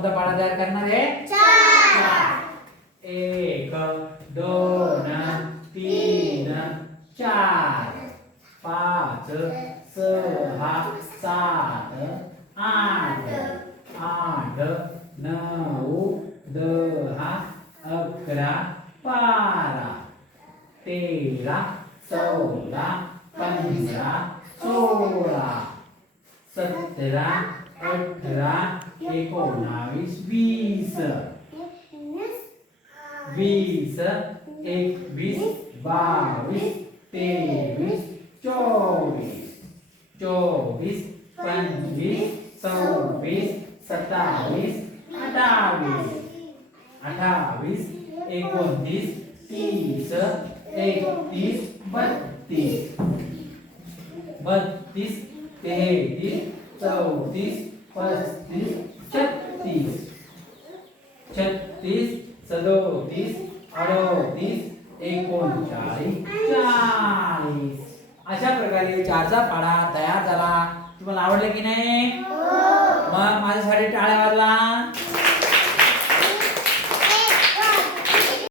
कोणता पाडा तयार करणार आहे. एक दोन तीन चार. पाच सहा सात आठ. आठ नऊ दहा अकरा बारा. तेरा चौदा पंधरा सोळा. सतरा अठरा एकोणावीस वीस. वीस एकवीस बावीस तेवीस चोवीस. चोवीस पंचवीस सव्वीस सत्तावीस अठ्ठावीस. अठ्ठावीस एकोणतीस तीस एकतीस बत्तीस. बत्तीस तेहतीस चौतीस पस्तीस छत्तीस. छत्तीस सदोतीस अडोतीस एकोणचाळीस चाळीस. अशा प्रकारे चारचा पाडा तयार झाला. तुम्हाला आवडलं की नाही? मग माझ्यासाठी टाळ्या वाजला